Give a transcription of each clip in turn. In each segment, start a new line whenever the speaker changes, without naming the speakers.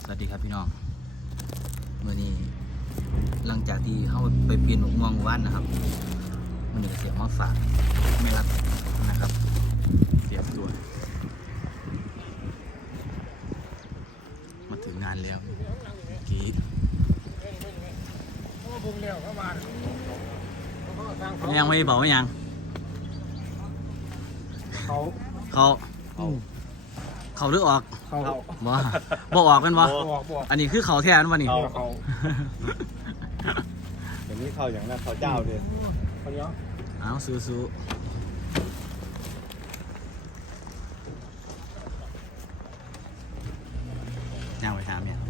วัสดีครับพี่น้องเมื่อนี้หลังจากที่เข้าไปเปลี่ยนหมวกม่วงวันนะครับมันนี้เสียมาฝากไม่รับนะครับเสียส่วนมาถึงงานแล้วเมื่อกี้ยังไม่บอกว่ายังเขาหรือออกบ่ออกกันบ่อันนี้คือเขาแท้นั่นวะนี่
อย่างนี้เขาอย่างนั้นเขาเจ้าเลยเขาเนี้ย
เอาสู้ย่างไปถามเนี่ย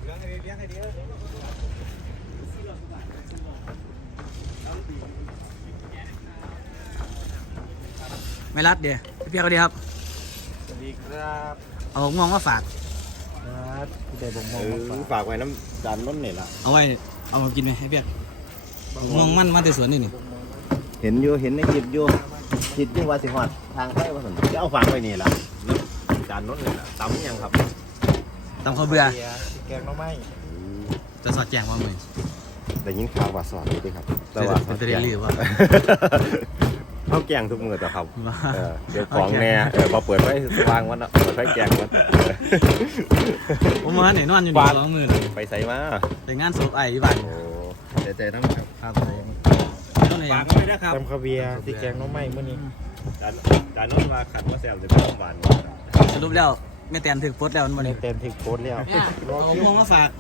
ไม่รัดเดี๋ยวพี่เปียกก็ดีครับ
สวัสดีครับ
เอามองมาฝาก
ครับเดี๋ยวผมมองฝากไว้น้ำจานล้นเนี่ยละ
เอาไว้เอามากินไหมให้เปียกมองมันมาแต่สวนนี่นี่
เห็นอยู่เห็นในคลิปอยู่คิดอยู่ว่าสิหอดทางไปว่าสนจะเอาฝากไว้นี่ละจานล้นเนี่ยละตำยังครับ
ตำข้าวเบื่อ
แกงน้ำไม้
จะสอดแจงว่ามือ
แต่ยิ่งข่าวว่าสอดด้วยครับ
แต่ว่าจะเรียนหรือว่า
เขาแกงทุกมือต่อครับเดี๋ยวของแน่พอเปิดไว้สว่างวันเปิดไฟแกงวัน
ผมมาไหนนอนอยู่ดี2 มื้อ
ไปใส่มา
ไปงานศพไอ้ที่บ้าน
โอ้แต่ทั้ง
ครับ
ต้องฝากไว้นะครับทำข้าวเบียร์ที่แกงน้องไม้เมื่อนี้จานน้องมาขัดว่าแซวจะเป็นหวาน
สรุปแล้วแม่แตนถึกโพสแล้วมัน
แม่แตนถึกโพสแล้ว
เอามองมาฝาก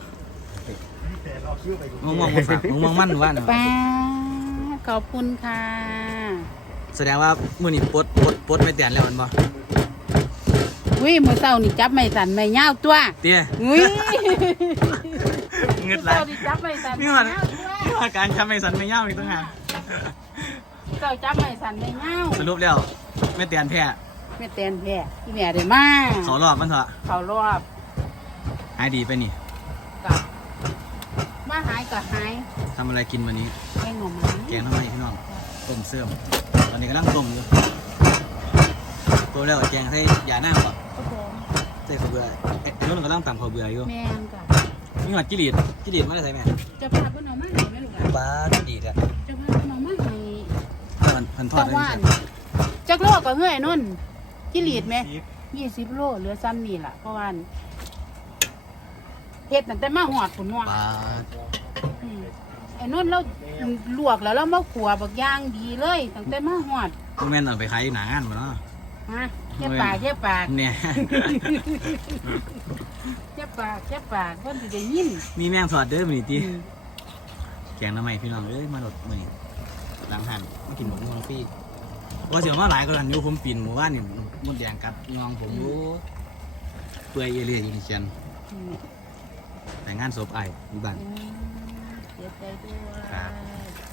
มองมาฝากมองมั่นว่า
ป้าขอบคุณค่ะ
แสดงว่ามื้อนี้ปดไม่แตนแล้วมันบ่
อุ้ยมื้อเช้านี่จับไม่สันไม่ยาวตัว
เตี้ย
อุ้ย
เงือดไหล
นี่จับไม่สัน
นี่ว่าการจับไม่สันไม่ยาวอีกต่างหาก
เจ้าจับไม่สันไม่ยาว
สรุปแล้วแม่แตนแพ้
แม่แตนแพ้ที่แม่ได้มา
เขารอบมันเถอะ
เขารอบ
หายดีไปนี่
กับมาหายก็หาย
ทำอะไรกินวันนี้
แกงหน่อไม้
แกงทำไมพี่น้องต้มเสื่อมตอนนี้กำลังต้มอยู่ตัวแล้วแกงให้ยาหน้าก่อนใส่ข้าวเบื่อแล้วมันกำลังตำข้าวเบื่ออยู่
แม่นจ้ะ
นี่หอดจิริดมาได้ใส่แม่
จะพาเพิ่นเอามาให้แม่ลูกอ่ะ
ปลาดีแท้
จะพาเพิ่นเอามาให้
พันทอด
เลยจักโลก็เฮ้ยนุ่นจิริดไหม20 โลเหลือซ้ำนี่ล่ะเพราะว่าเฮ็ดตั้งแต่มาหอดพุ่นว่าไอ้นุ่นเราลวกแล้วเรามาขัวบักย่างดีเลยตั้งแต่มาหอด
แม่นเอาไปขายหนางานบ่เนาะ
ฮะแค่ปาก
เนี่ย
แค่ปากคนสิได้ยิน
มีแมงสอดเด้อมื้อนี้ติแกงทำไมพี่น้องเอ้ยมาหลดมื้อนี้หลังหันมากินหมูม่วงฟรีว่าเสียวมาหลายกว่านั้นอยู่ผมปีนหมู่บ้านนี่มดแดงกัดงองผมรู้เปื่อยเรื่อยๆอยู่ในเชียนแต่งานศพไอ้ที่บ้าน
เสียใจด้วย